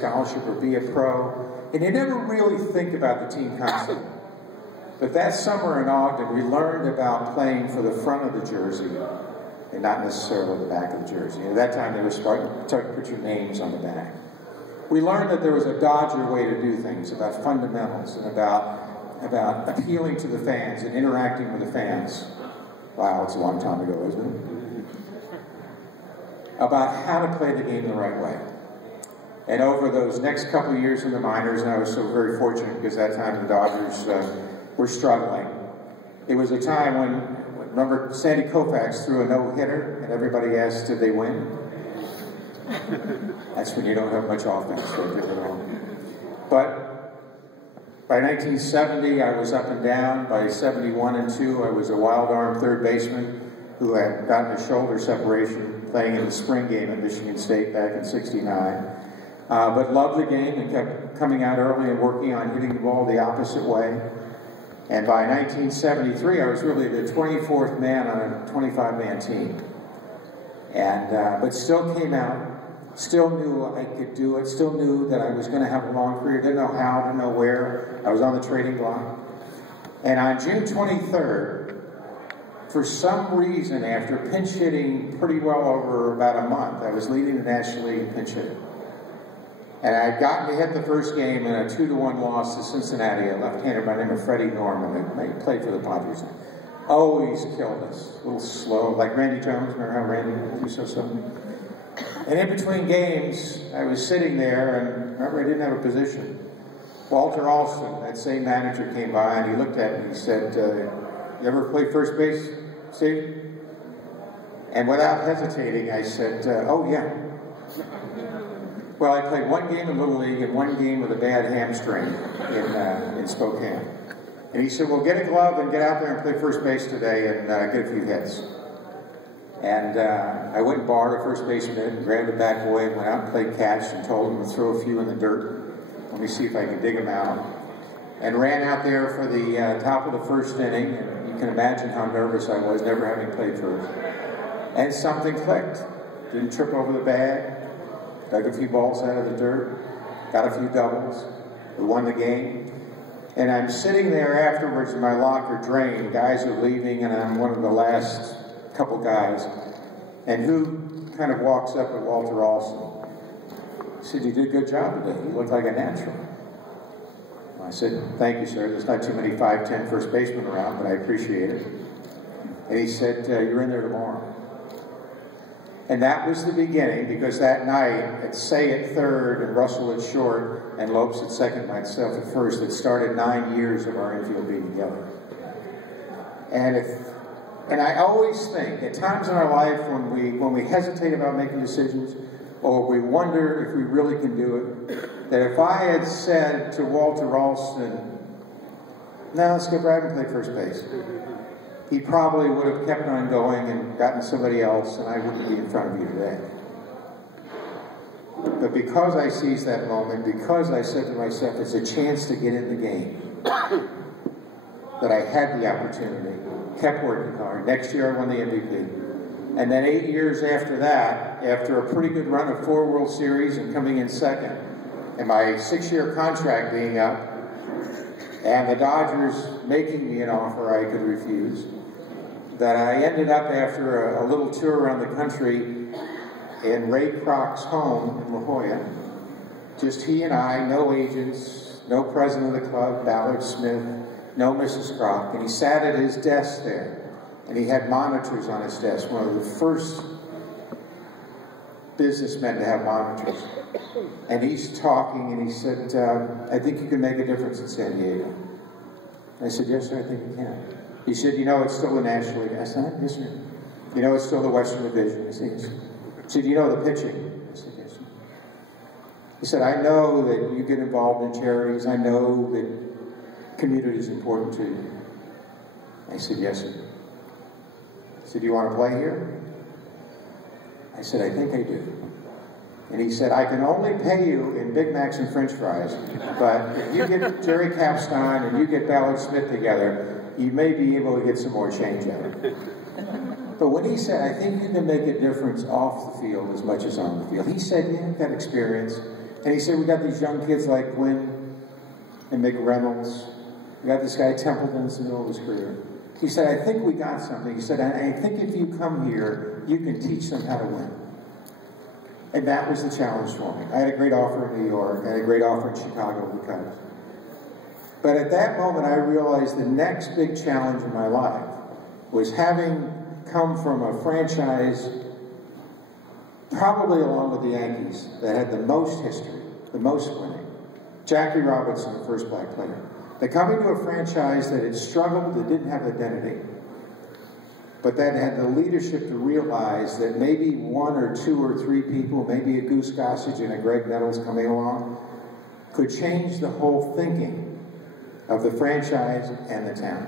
scholarship or be a pro. And you never really think about the team concept. But that summer in Ogden, we learned about playing for the front of the jersey and not necessarily the back of the jersey. At that time, they were starting to put your names on the back. We learned that there was a Dodger way to do things, about fundamentals and about appealing to the fans and interacting with the fans. Wow, it's a long time ago, isn't it? About how to play the game the right way. And over those next couple of years in the minors, and I was so very fortunate because that time the Dodgers were struggling. It was a time when, remember, Sandy Koufax threw a no-hitter and everybody asked, did they win? That's when you don't have much offense. But by 1970, I was up and down. By 71 and 2, I was a wild arm third baseman who had gotten a shoulder separation playing in the spring game at Michigan State back in '69. But loved the game and kept coming out early and working on hitting the ball the opposite way. And by 1973, I was really the 24th man on a 25-man team. And but still came out. Still knew I could do it, still knew that I was going to have a long career, didn't know how, didn't know where. I was on the trading block. And on June 23rd, for some reason, after pinch hitting pretty well over about a month, I was leading the National League in pinch hitting. And I had gotten to hit the first game in a 2-1 loss to Cincinnati, a left-hander by the name of Freddie Norman, who played for the Padres. Always killed us, a little slow, like Randy Jones. Remember how Randy was so slow? And in between games, I was sitting there, and remember, I didn't have a position. Walter Alston, that same manager, came by, and he looked at me and he said, you ever play first base, Steve? And without hesitating, I said, oh, yeah. Well, I played one game in Little League and one game with a bad hamstring in Spokane. And he said, well, get a glove and get out there and play first base today and get a few hits. And I went and borrowed a first baseman and grabbed the bat boy and went out and played catch and told him to throw a few in the dirt. Let me see if I can dig them out. And ran out there for the top of the first inning. And you can imagine how nervous I was, never having played first. And something clicked. Didn't trip over the bag. Dug a few balls out of the dirt. Got a few doubles. We won the game. And I'm sitting there afterwards in my locker drained. Guys are leaving and I'm one of the last couple guys, and who kind of walks up at Walter Alston. He said, you did a good job today. You look like a natural. I said, thank you, sir. There's not too many 5'10" first basemen around, but I appreciate it. And he said, you're in there tomorrow. And that was the beginning, because that night, at Say at third, and Russell at short, and Lopes at second, myself at first, it started 9 years of our infield being together. And I always think, at times in our life when we hesitate about making decisions, or we wonder if we really can do it, that if I had said to Walter Alston, no, let's go grab and play first base, he probably would have kept on going and gotten somebody else, and I wouldn't be in front of you today. But because I seized that moment, because I said to myself, it's a chance to get in the game, that I had the opportunity, kept working hard. Next year I won the MVP. And then 8 years after that, after a pretty good run of 4 World Series and coming in second, and my 6-year contract being up, and the Dodgers making me an offer I could refuse, that I ended up after a little tour around the country in Ray Kroc's home in La Jolla. Just he and I, no agents, no president of the club, Ballard Smith, no Mrs. Kroc, and he sat at his desk there, and he had monitors on his desk, one of the first businessmen to have monitors. And he's talking, and he said, I think you can make a difference in San Diego. And I said, yes, sir, I think you can. He said, you know, it's still the National League. I said, yes, sir. You know, it's still the Western Division. I said, yes, sir. He said, you know the pitching? I said, yes, sir. He said, I know that you get involved in charities. I know that community is important to you. I said, yes, sir. He said, do you want to play here? I said, I think I do. And he said, I can only pay you in Big Macs and French fries, but if you get Jerry Capstein and you get Ballard Smith together, you may be able to get some more change out of it. But when he said, I think you can make a difference off the field as much as on the field, he said, you have that experience. And he said, we got these young kids like Quinn and Mick Reynolds. We got this guy Templeton's in the middle of his career. He said, I think we got something. He said, I think if you come here, you can teach them how to win. And that was the challenge for me. I had a great offer in New York. I had a great offer in Chicago with the Cubs. But at that moment, I realized the next big challenge in my life was having come from a franchise, probably along with the Yankees, that had the most history, the most winning. Jackie Robinson, the first black player. They come into a franchise that had struggled, that didn't have identity, but that had the leadership to realize that maybe one or two or three people, maybe a Goose Gossage and a Greg Nettles coming along, could change the whole thinking of the franchise and the town.